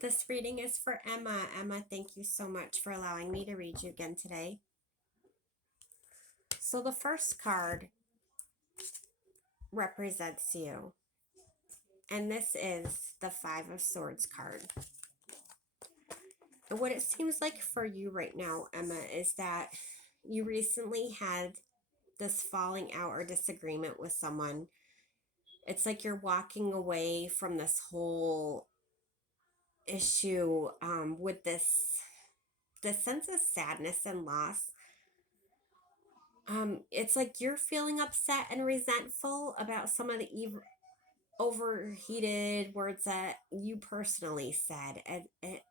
This reading is for Emma. Emma, thank you so much for allowing me to read you again today. So the first card represents you, and this is the Five of Swords card. And what it seems like for you right now, Emma, is that you recently had this falling out or disagreement with someone. It's like you're walking away from this whole issue with this sense of sadness and loss. It's like you're feeling upset and resentful about some of the overheated words that you personally said, and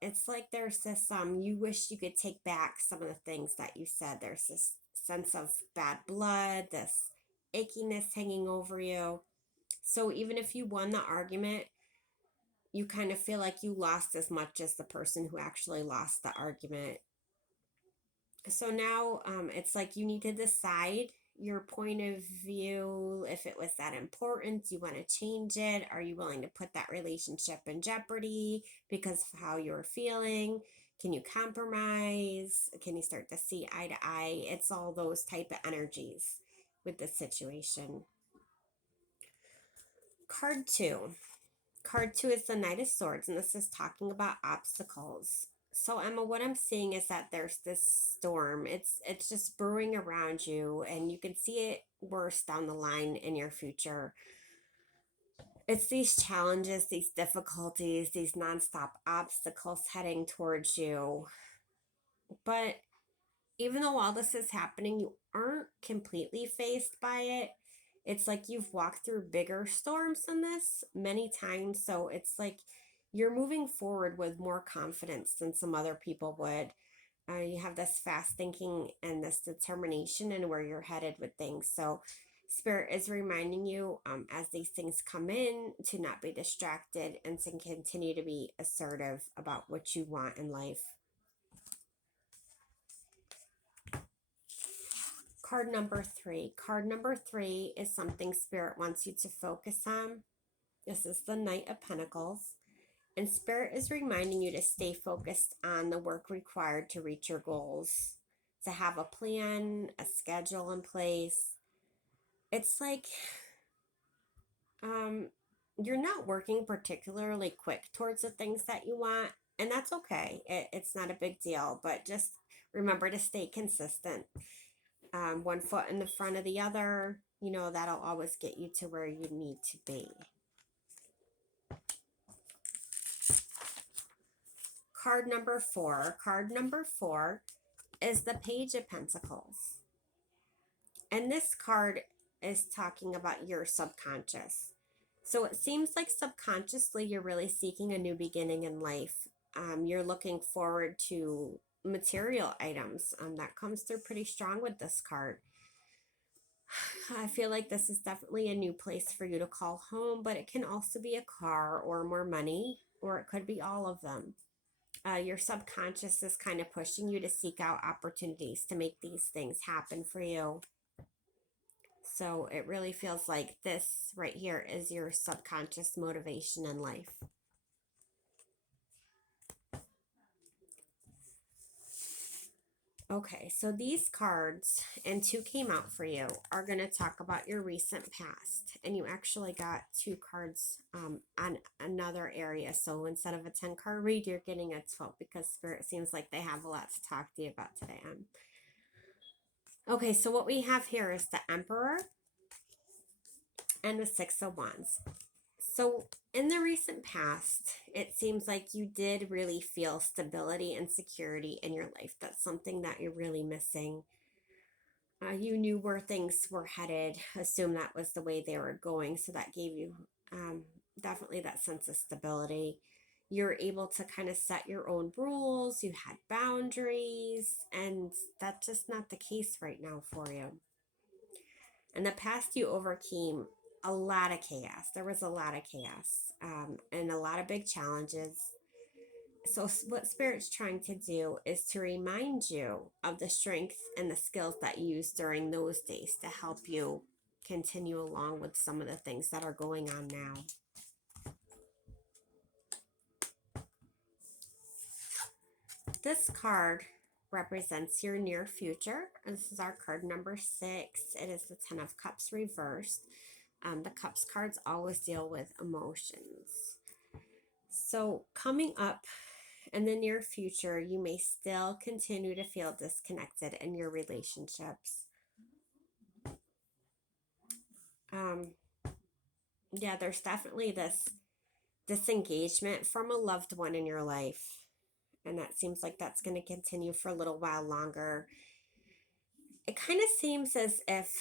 it's like there's this you wish you could take back some of the things that you said. There's this sense of bad blood, this achiness hanging over you. So even if you won the argument, you kind of feel like you lost as much as the person who actually lost the argument. So now it's like you need to decide your point of view, if it was that important. Do you want to change it? Are you willing to put that relationship in jeopardy because of how you're feeling? Can you compromise? Can you start to see eye to eye? It's all those type of energies with this situation. Card two. Card two is the Knight of Swords, and this is talking about obstacles. So Emma, what I'm seeing is that there's this storm. It's just brewing around you, and you can see it worse down the line in your future. It's these challenges, these difficulties, these nonstop obstacles heading towards you. But even though all this is happening, you aren't completely faced by it. It's like you've walked through bigger storms than this many times. So it's like you're moving forward with more confidence than some other people would. You have this fast thinking and this determination and where you're headed with things. So Spirit is reminding you as these things come in to not be distracted and to continue to be assertive about what you want in life. Card number three. Card number three is something Spirit wants you to focus on. This is the Knight of Pentacles. And Spirit is reminding you to stay focused on the work required to reach your goals, to have a plan, a schedule in place. It's like you're not working particularly quick towards the things that you want, and that's okay. It's not a big deal, but just remember to stay consistent. One foot in the front of the other, that'll always get you to where you need to be. Card number four. Card number four is the Page of Pentacles. And this card is talking about your subconscious. So it seems like subconsciously you're really seeking a new beginning in life. You're looking forward to material items. That comes through pretty strong with this card. I feel like this is definitely a new place for you to call home, but it can also be a car or more money, or it could be all of them. Your subconscious is kind of pushing you to seek out opportunities to make these things happen for you. So it really feels like this right here is your subconscious motivation in life. Okay, so these cards, and two came out for you, are going to talk about your recent past. And you actually got two cards on another area. So instead of a 10-card read, you're getting a 12 because Spirit seems like they have a lot to talk to you about today. Okay, so what we have here is the Emperor and the Six of Wands. So in the recent past, it seems like you did really feel stability and security in your life. That's something that you're really missing. You knew where things were headed, assumed that was the way they were going. So that gave you definitely that sense of stability. You're able to kind of set your own rules. You had boundaries, and that's just not the case right now for you. In the past, you overcame a lot of chaos. There was a lot of chaos and a lot of big challenges. So what Spirit's trying to do is to remind you of the strength and the skills that you used during those days to help you continue along with some of the things that are going on now. this card represents your near future. This is our card number 6. It is the 10 of Cups reversed. The Cups cards always deal with emotions. So coming up in the near future, you may still continue to feel disconnected in your relationships. Yeah, there's definitely this disengagement from a loved one in your life. And that seems like that's going to continue for a little while longer. It kind of seems as if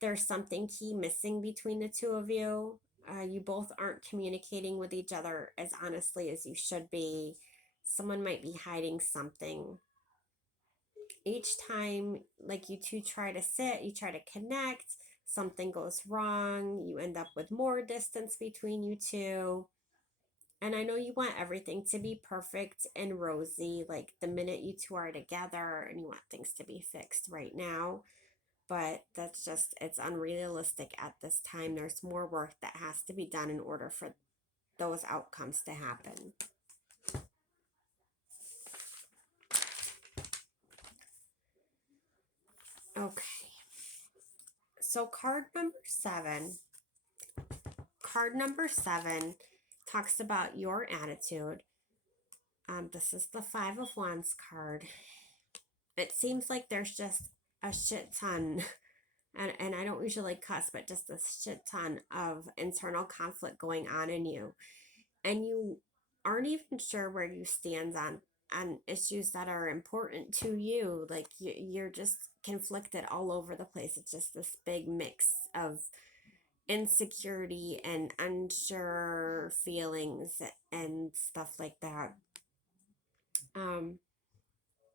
there's something key missing between the two of you. You both aren't communicating with each other as honestly as you should be. Someone might be hiding something. Each time, like, you two try to sit, you try to connect, something goes wrong, you end up with more distance between you two. And I know you want everything to be perfect and rosy, like the minute you two are together, and you want things to be fixed right now. But that's just, it's unrealistic at this time. There's more work that has to be done in order for those outcomes to happen. Okay. So card number 7. Card number 7 talks about your attitude. This is the 5 of Wands card. It seems like there's just a shit ton, and I don't usually cuss, but just a shit ton of internal conflict going on in you. And you aren't even sure where you stand on issues that are important to you. Like you're just conflicted all over the place. It's just this big mix of insecurity and unsure feelings and stuff like that.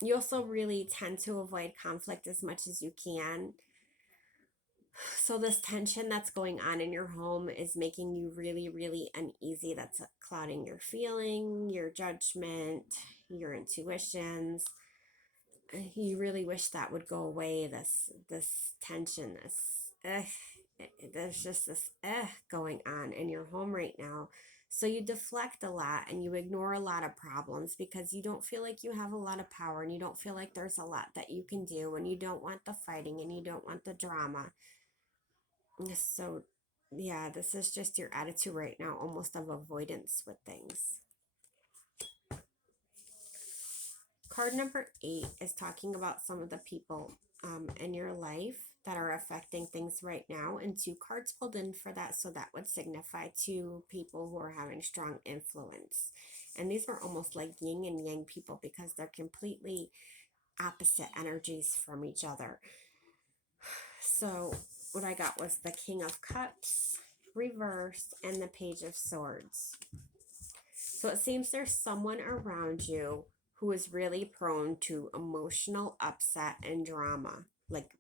You also really tend to avoid conflict as much as you can. So this tension that's going on in your home is making you really, really uneasy. That's clouding your feeling, your judgment, your intuitions. You really wish that would go away. This tension, there's just this going on in your home right now. So you deflect a lot and you ignore a lot of problems because you don't feel like you have a lot of power, and you don't feel like there's a lot that you can do, and you don't want the fighting and you don't want the drama. So yeah, this is just your attitude right now, almost of avoidance with things. Card number 8 is talking about some of the people in your life that are affecting things right now, and 2 cards pulled in for that, so that would signify 2 people who are having strong influence. And these are almost like yin and yang people because they're completely opposite energies from each other. So what I got was the King of Cups reversed and the Page of Swords. So it seems there's someone around you who is really prone to emotional upset and drama, like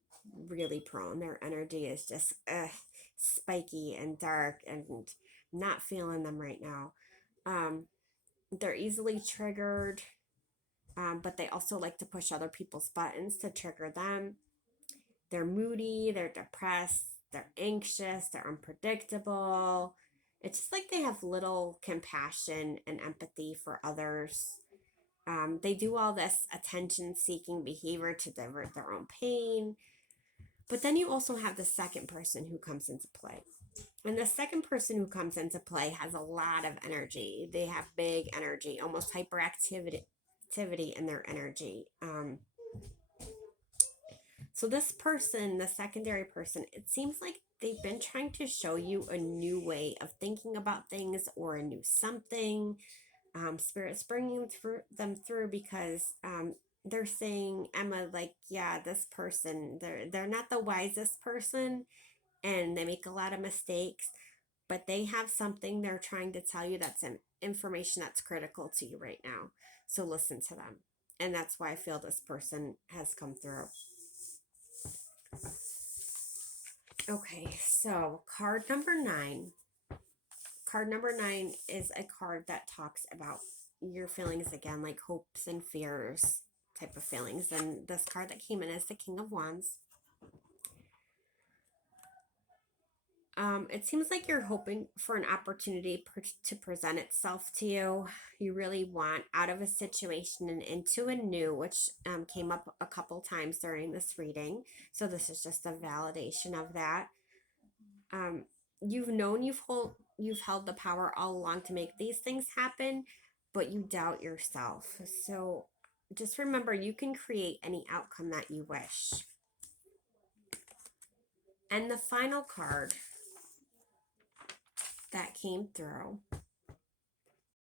really prone. Their energy is just spiky and dark, and not feeling them right now. They're easily triggered, but they also like to push other people's buttons to trigger them. They're moody, they're depressed, they're anxious, they're unpredictable. It's just like they have little compassion and empathy for others. They do all this attention-seeking behavior to divert their own pain. But then you also have the second person who comes into play. And the second person who comes into play has a lot of energy. They have big energy, almost hyperactivity in their energy. So this person, the secondary person, it seems like they've been trying to show you a new way of thinking about things, or a new something. Spirit's bringing them through because they're saying, Emma, like, yeah, this person, they're not the wisest person, and they make a lot of mistakes, but they have something they're trying to tell you that's an information that's critical to you right now. So listen to them. And that's why I feel this person has come through. Okay, so card number 9. Card number 9 is a card that talks about your feelings again, like hopes and fears type of feelings. And this card that came in is the King of Wands. It seems like you're hoping for an opportunity to present itself to you. You really want out of a situation and into a new, which came up a couple times during this reading. So this is just a validation of that. Um, you've known you've held the power all along to make these things happen, but you doubt yourself. So just remember, you can create any outcome that you wish. And the final card that came through